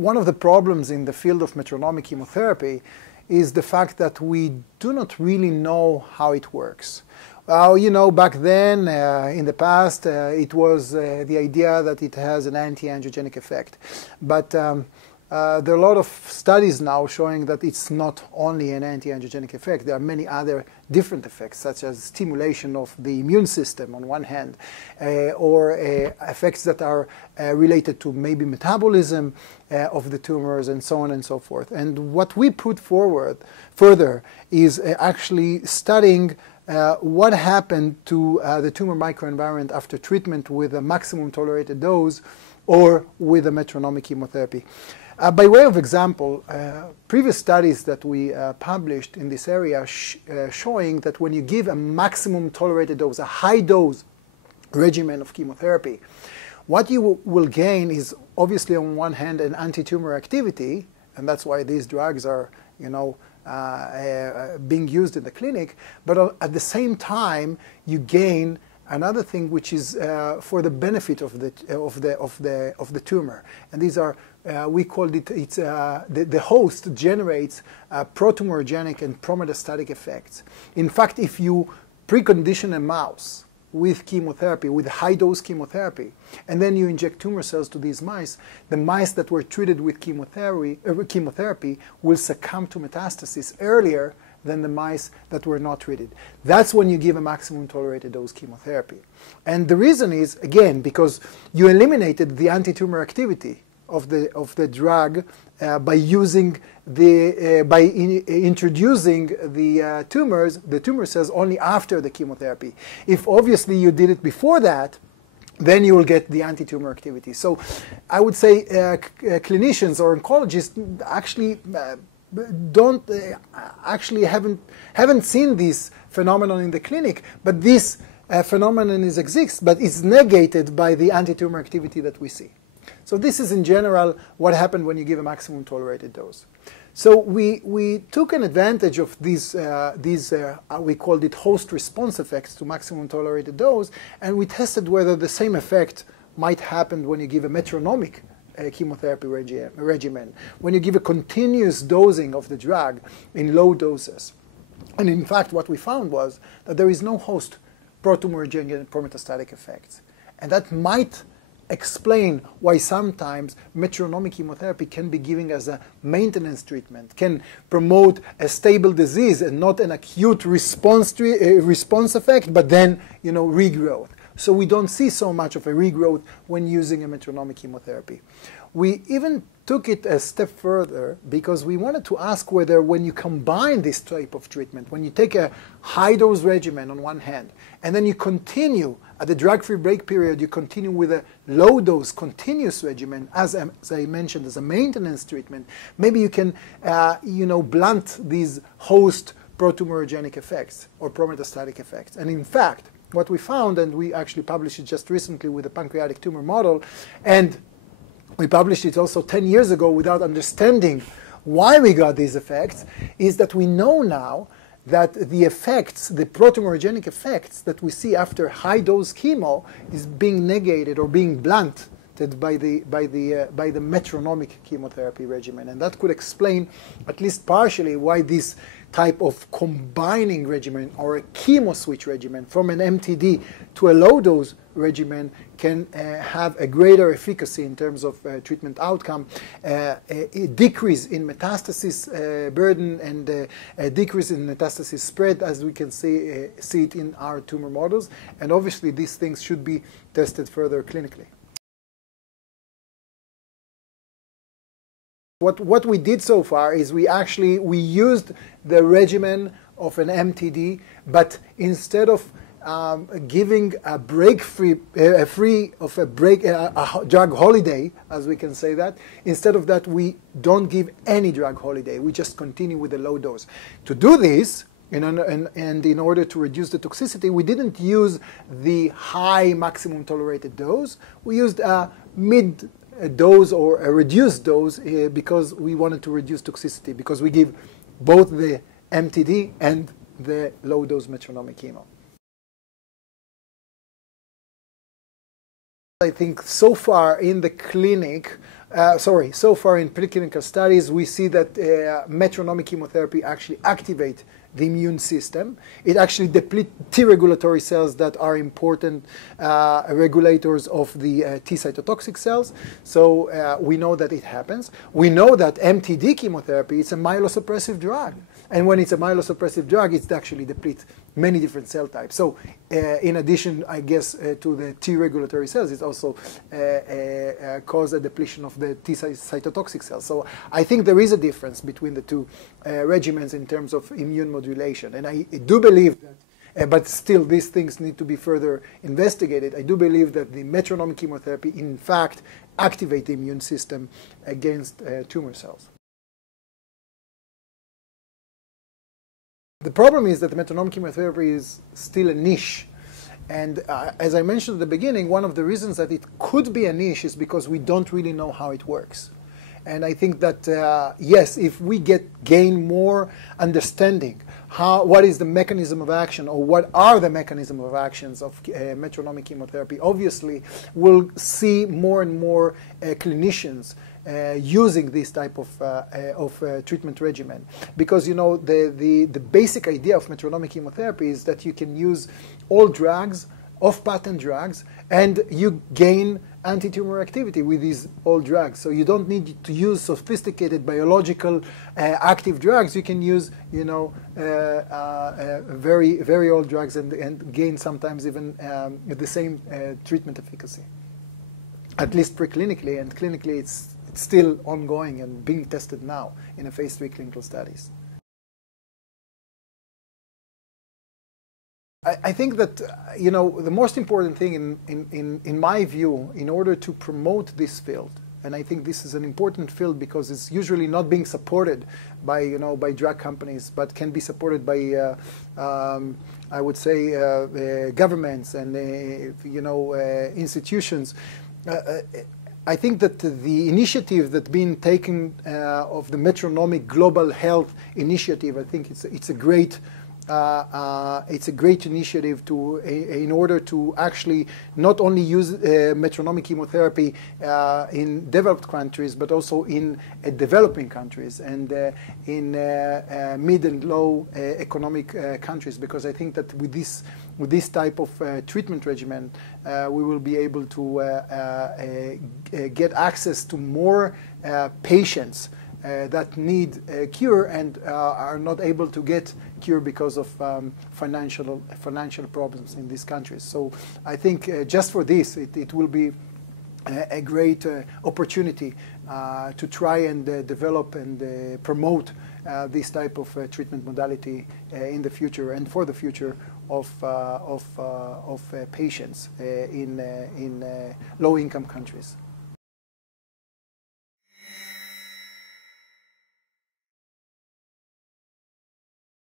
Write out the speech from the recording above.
One of the problems in the field of metronomic chemotherapy is the fact that we do not really know how it works. Back then, in the past, it was the idea that it has an anti-angiogenic effect. But there are a lot of studies now showing that it's not only an anti-angiogenic effect. There are many other different effects, such as stimulation of the immune system on one hand, or effects that are related to maybe metabolism of the tumors and so on and so forth. And what we put forward further is actually studying what happened to the tumor microenvironment after treatment with a maximum tolerated dose or with a metronomic chemotherapy. By way of example, previous studies that we published in this area showing that when you give a maximum tolerated dose, a high dose regimen of chemotherapy, what you will gain is obviously on one hand an anti-tumor activity, and that's why these drugs are, being used in the clinic, but at the same time you gain another thing which is for the benefit of the tumor, and these are we called it. The host generates pro-tumorigenic and pro-metastatic effects. In fact, if you precondition a mouse with chemotherapy, with high-dose chemotherapy, and then you inject tumor cells to these mice, the mice that were treated with chemotherapy will succumb to metastasis earlier than the mice that were not treated. That's when you give a maximum tolerated dose chemotherapy. And the reason is, again, because you eliminated the anti-tumor activity of the drug by using introducing the tumor cells only after the chemotherapy. If obviously you did it before that, then you will get the anti-tumor activity. So I would say clinicians or oncologists actually haven't seen this phenomenon in the clinic, but this phenomenon exists, but it's negated by the anti-tumor activity that we see. So this is in general what happened when you give a maximum tolerated dose. So we took an advantage of these we called it host response effects to maximum tolerated dose, and we tested whether the same effect might happen when you give a metronomic chemotherapy regimen, when you give a continuous dosing of the drug in low doses. And in fact, what we found was that there is no host pro-tumorigenic and pro-metastatic effects. And that might explain why sometimes metronomic chemotherapy can be given as a maintenance treatment, can promote a stable disease and not an acute response effect, but then regrowth. So we don't see so much of a regrowth when using a metronomic chemotherapy. We even took it a step further because we wanted to ask whether when you combine this type of treatment, when you take a high-dose regimen on one hand, and then you continue at the drug-free break period, you continue with a low-dose continuous regimen, as I mentioned, as a maintenance treatment, maybe you can blunt these host pro-tumorigenic effects or pro-metastatic effects. And in fact, what we found, and we actually published it just recently with a pancreatic tumor model, and we published it also 10 years ago without understanding why we got these effects, is that we know now that the effects, the pro-tumorigenic effects that we see after high-dose chemo is being negated or being blunted by the metronomic chemotherapy regimen. And that could explain, at least partially, why this type of combining regimen or a chemo switch regimen from an MTD to a low-dose regimen can have a greater efficacy in terms of treatment outcome, a decrease in metastasis burden, and a decrease in metastasis spread, as we can see it in our tumor models. And obviously, these things should be tested further clinically. What we did so far is we used the regimen of an MTD, but instead of giving a drug holiday, as we can say that, instead of that we don't give any drug holiday. We just continue with the low dose. To do this, and in order to reduce the toxicity, we didn't use the high maximum tolerated dose. We used a mid dose or a reduced dose because we wanted to reduce toxicity, because we give both the MTD and the low dose metronomic chemo. I think so far in the clinic, So far in preclinical studies, we see that metronomic chemotherapy actually activate the immune system. It actually depletes T regulatory cells that are important regulators of the T cytotoxic cells. So we know that it happens. We know that MTD chemotherapy is a myelosuppressive drug. And when it's a myelosuppressive drug, it actually depletes many different cell types. So in addition, I guess, to the T regulatory cells, it also causes a depletion of the T cytotoxic cells. So I think there is a difference between the two regimens in terms of immune modulation. And I do believe that, but still these things need to be further investigated. I do believe that the metronomic chemotherapy, in fact, activate the immune system against tumor cells. The problem is that the metronomic chemotherapy is still a niche. And as I mentioned at the beginning, one of the reasons that it could be a niche is because we don't really know how it works. And I think that, yes, if we gain more understanding what is the mechanism of action or what are the mechanism of actions of metronomic chemotherapy, obviously we'll see more and more clinicians using this type of treatment regimen. Because, you know, the basic idea of metronomic chemotherapy is that you can use all drugs, off-patent drugs, and you gain anti-tumor activity with these old drugs. So you don't need to use sophisticated biological active drugs. You can use, you know, very, very old drugs and gain sometimes even the same treatment efficacy, at least preclinically, and clinically it's still ongoing and being tested now in a phase 3 clinical studies. I think that, you know, the most important thing in my view, in order to promote this field, and I think this is an important field because it's usually not being supported by, you know, by drug companies, but can be supported by, I would say, governments and, you know, institutions. I think that the initiative that's been taken of the Metronomic Global Health Initiative, I think it's a great initiative in order to actually not only use metronomic chemotherapy in developed countries, but also in developing countries and in mid and low economic countries. Because I think that with this type of treatment regimen, we will be able to get access to more patients that need a cure and are not able to get cure because of financial problems in these countries. So I think just for this, it will be a great opportunity to try and develop and promote this type of treatment modality in the future and for the future of patients in low-income countries.